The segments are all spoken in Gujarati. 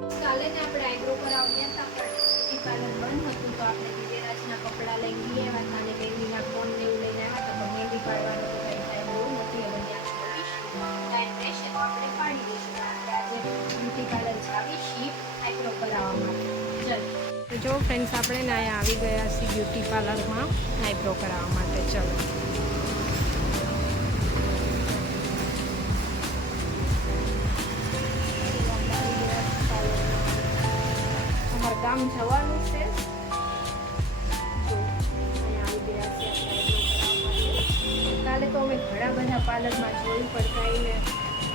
કાલે ને આપણે આઈબ્રો કરાવ્યા હતા પણ બ્યુટી પાર્લર બંધ હતું તો આપણે દિવ્યરાજના કપડાં લઈને આવ્યા હતા અને મહેંદીના કોન ને એવું લઈને આવ્યા હતા પણ મહેંદી પાડવાનું તો કંઈ ટાઈમ બહુ નથી હવે ત્યાં ટાઈમ રહેશે તો આપણે પાડી દઈશું આપણે આજે બ્યુટી પાર્લર જાવીશી આઈબ્રો કરાવવા માટે. ચલ જો ફ્રેન્ડ્સ આપણે ને અહીંયા આવી ગયા છીએ બ્યુટી પાર્લરમાં આઈબ્રો કરાવવા માટે. ચલો ગામ જવાનું છે. કાલે તો અમે ઘણા બધા પાર્લરમાં જોયું પણ કાંઈને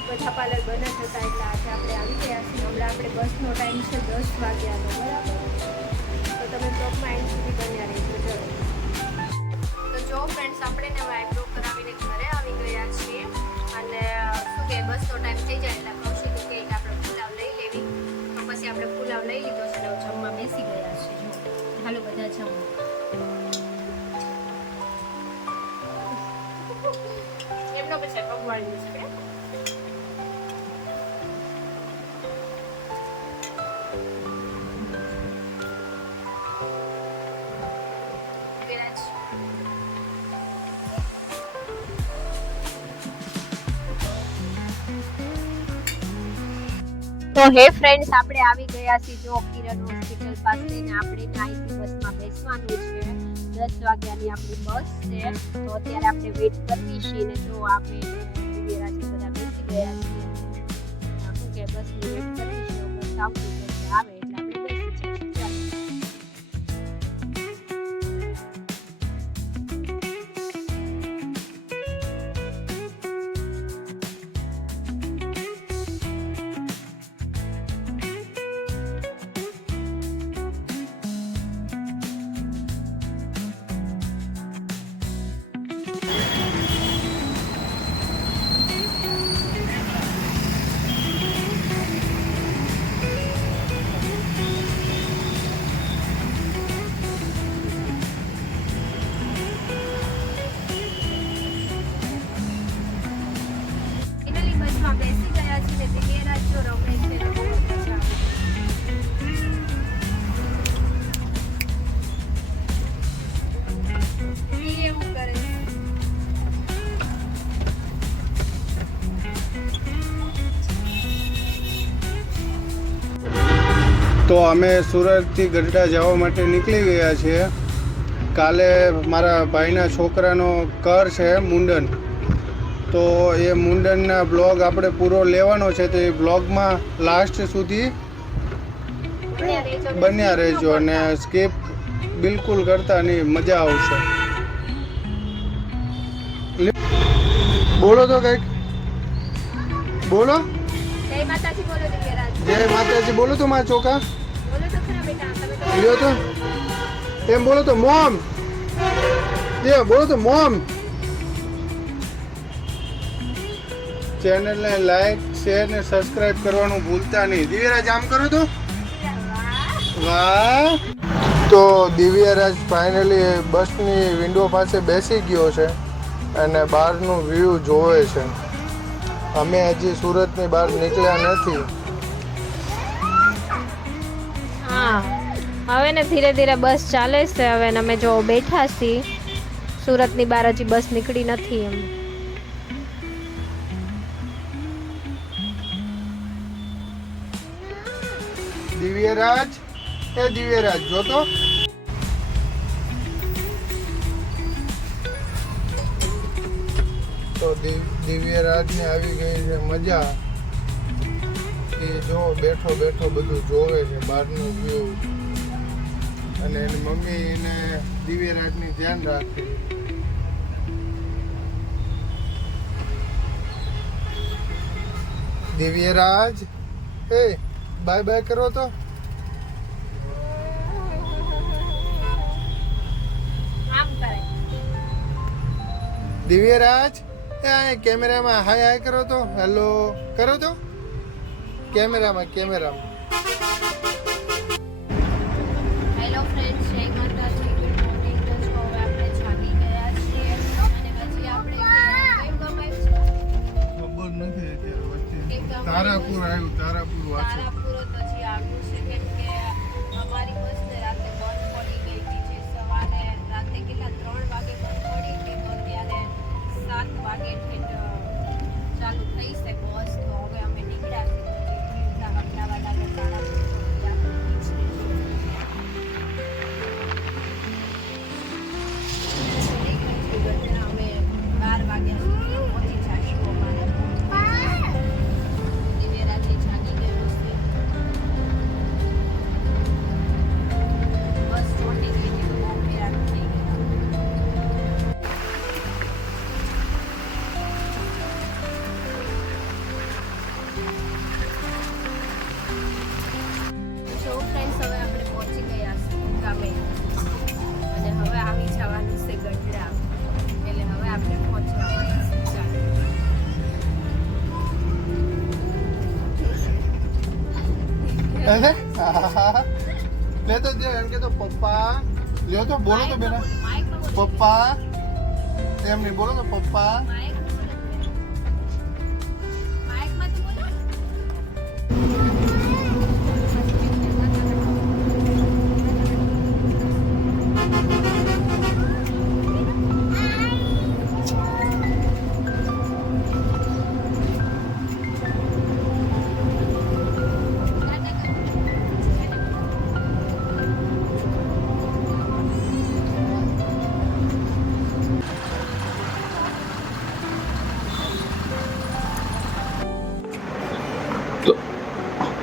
બધા પાર્લર બંધ જ હતા એટલે આજે આપણે આવી ગયા છીએ. હમણાં આપણે બસનો ટાઈમ છે 10 વાગ્યાનો, બરાબર? તો તમે ચોકમાં એન્ડ સુધી બન્યા રહીજો. ચલો તો જો ફ્રેન્ડ્સ આપણે ને આઈબ્રો કરાવીને ઘરે આવી ગયા છીએ અને શું કે બસનો ટાઈમ થઈ જાય એટલે કૌશિક કે આપણે પુલાવ લઈ લેવી તો પછી આપણે પુલાવ લઈ લીધો છે અને જમવા બેસી ગયા છે. જો હાલો બધા જમવા. એમનો પછી પગવાળી છે. તો હે ફ્રેન્ડ્સ આપણે આવી ગયા છીએ જો કિરણ હોસ્પિટલ પાસે ને આપણે અહીંથી બસમાં બેસવાનું છે. 10 વાગ્યાની આપણી બસ છે તો અત્યારે આપણે વેઇટ કરવી છીએ ને જો આપણે દિવ્યરાજ બધા બેસી ગયા છીએ. શું કે બસની વેઇટ કરવી છે. બસ આવતી જશે આવે એટલે આપણે બેસી જઈશું. ચાલો બેસી ગયા છે ને દિવ્યરાજ જો રમે છે ને બહુ મજા આવે એવું કરે તો અમે સુરતથી ગઢડા જવા માટે નીકળી ગયા છીએ. કાલે મારા ભાઈના છોકરાનો કર છે મુંડન, તો એ મુંડનના બ્લોગ આપણે પૂરો લેવાનો છે તો એ બ્લોગમાં લાસ્ટ સુધી બન્યા રહેજો અને સ્કીપ બિલકુલ કરતા નહીં, મજા આવશે. બોલો તો કંઈક બોલો. જય માતાજી બોલો દિવ્યરાજ. જય માતાજી બોલો તો મારા ચોકા. બોલો તો ખરા બેટા. તમે તો લ્યો તો એમ બોલો તો મોમ. બોલો તો મોમ. ચેનલને લાઈક શેર ને સબસ્ક્રાઇબ કરવાનું ભૂલતા નહીં. દિવ્યરાજ આમ કરો તો વાહ. તો દિવ્યરાજ ફાઇનલી બસની વિન્ડો પાસે બેસી ગયો છે અને બહારનું વ્યૂ જોવે છે. અમે હજી સુરતની બહાર નીકળ્યા નથી. હા હવે ને ધીરે ધીરે બસ ચાલે છે. હવે ને અમે જો બેઠા છીએ સુરતની બહાર, હજી બસ નીકળી નથી એમ. દિવ્યરાજ દિવ્યરાજ જોતો. તો દિવ્યરાજને આવી ગઈ છે મજા કે જો બેઠો બેઠો બધું જોવે છે બહારનું વ્યૂ અને એની મમ્મી એને દિવ્યરાજની ધ્યાન રાખે. દિવ્યરાજ બાય બાય કરો તો. દિવ્યરાજ કેમેરામાં હાય હાય કરો તો. હેલો કરો તો કેમેરામાં. હેલો ફ્રેન્ડ્સ, જય માતાજી, ગુડ મોર્નિંગ. તો જો હવે આપણે જાગી ગયા છીએ અને પછી આપણે કેમ ગમાયું છે ખબર નથી અત્યારે વચ્ચે તારાપુર આવ્યું. તારાપુર તો હજી આવ્યું છે કેમ કે અમારી બસને રાતે બંધ પડી ગઈ હતી. જે સવારે રાતે કેટલા 3 વાગે બંધ પડી હતી તો અત્યારે 7 વાગે ઠેઠ ચાલુ થઈ છે બસ. તો હવે અમે નીકળ્યા છીએ અમદાવાદ આગળ તારાપુર અમે 12 વાગ્યા સુધી પહોંચી જઈશું. અમારે દિવેરાથી જાગી ગયો છે. બસ ચોટી ગઈ હતી તો બહુ હેરાન થઈ ગયા. તો ફ્રેન્ડ્સ હવે આપણે પહોંચી ગયા છીએ ગામે અને હવે આવી જવાનું છે ગઢડા. એટલે હવે આપણે પહોંચવાનું છે. ચાલો. લે તો જે એમ કે તો પપ્પા લ્યો તો બોલો તો બેટા માઇકમાં બોલો. પપ્પા એમ નહીં બોલો તો પપ્પા માઇકમાં તો બોલો.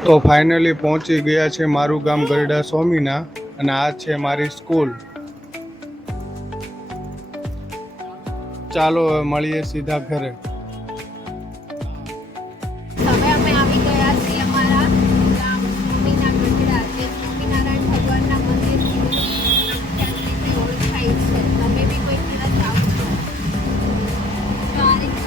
તો ફાઇનલી પહોંચી ગયા છે મારું ગામ ગરડા સ્વામીના અને આ છે મારી સ્કૂલ. ચાલો હવે મળીએ સીધા ઘરે. હવે અમે આવી ગયા છીએ અમારા ગામ સ્વામીના ગઢડા. જે સ્વામિનારાયણ ભગવાનના મંદિરથી પ્રખ્યાત રીતે ઓળખાય છે. તમે બી કોઈ તરફ આવજો. તો આ રીતે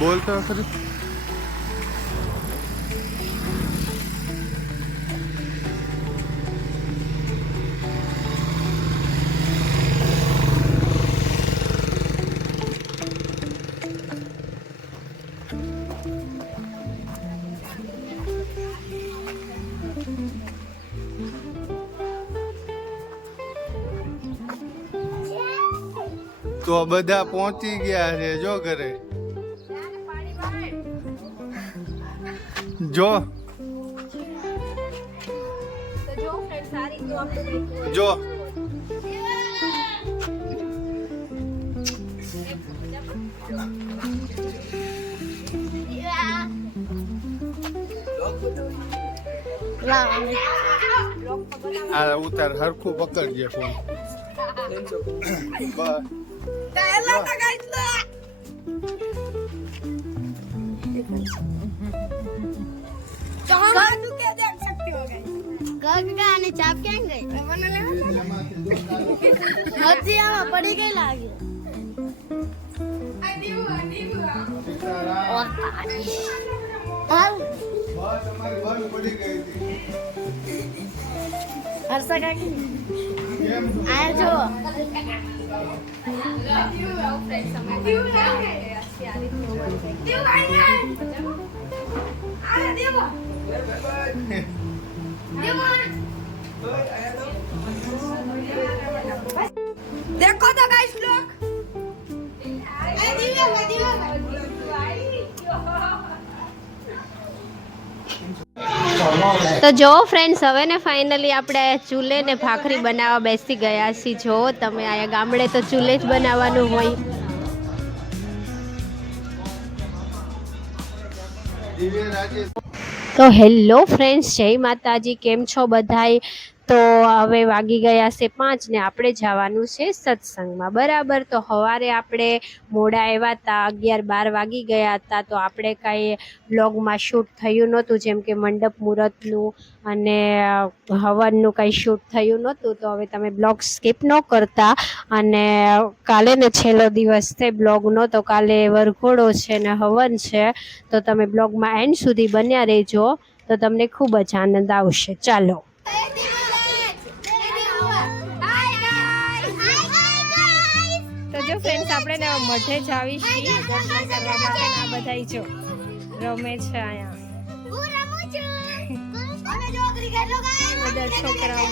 બોલતો ખરી તો બધા પહોંચી ગયા છે જો ઘરે. જો જો આ ઉતાર હરખું પકડજે ફોન. અને ચાપ ક્યાં ગઈ હજી આમાં પડી ગઈ લાગે. હર્ષા કાકી આયા જો देखो तो गाइस लोग તો જો ફ્રેન્ડ્સ હવે ને ફાઇનલી આપણે ચૂલે ને ભાખરી બનાવવા બેસી ગયા છીએ. જો તમે આયા ગામડે તો ચૂલે જ બનાવવાનું હોય. તો હેલો ફ્રેન્ડ્સ, જય માતાજી. કેમ છો બધાય? તો હવે વાગી ગયા છે 5 ને આપણે જવાનું છે સત્સંગમાં, બરાબર. તો સવારે આપણે મોડા આવ્યા હતા, 11-12 વાગી ગયા હતા. તો આપણે કાંઈ બ્લોગમાં શૂટ થયું નહોતું, જેમ કે મંડપ મુહૂર્તનું અને હવનનું કાંઈ શૂટ થયું નહોતું. તો હવે તમે બ્લોગ સ્કીપ ન કરતા. અને કાલે ને છેલ્લો દિવસ છે બ્લોગનો, તો કાલે વરઘોડો છે ને હવન છે. તો તમે બ્લોગમાં એન્ડ સુધી બન્યા રહેજો, તો તમને ખૂબ જ આનંદ આવશે. ચાલો. તો જો ફ્રેન્ડ્સ, આપણે ને મઠે જ આવી છીએ દર્શન કરવા માટે. આ બધા જો રમે છે અહીંયા બધા છોકરાઓ.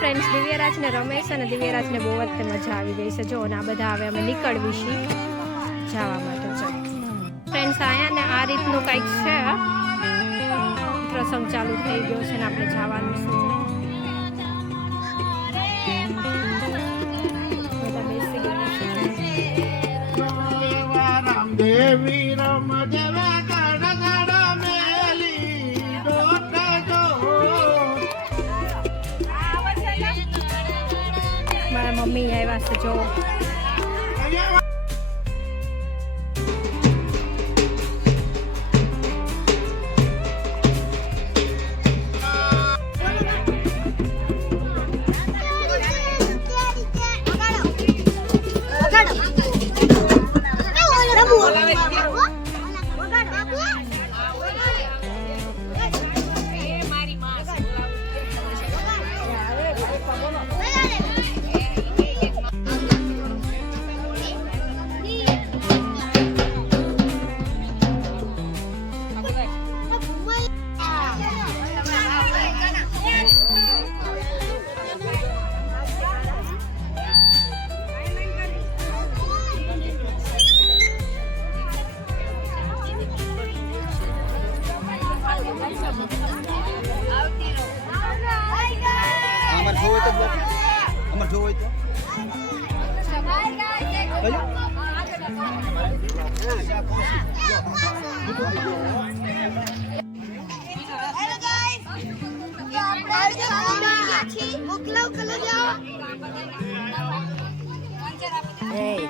ફ્રેન્ડ્સ, દિવ્યરાજ ને રમેશ અને દિવ્યરાજ ને બહુ જ મજા આવી ગઈ છે. જો ને આ બધા હવે અમે નીકળવી છીએ જવા માટે. ચાલો ફ્રેન્ડ્સ, અહીંયા ને આ રીતનું કંઈક છે, પ્રસંગ ચાલુ થઈ ગયો છે ને આપણે જવાનું છે. બધા બેસી ગયા છે. મારા મમ્મી આવ્યા છે. જો Hey.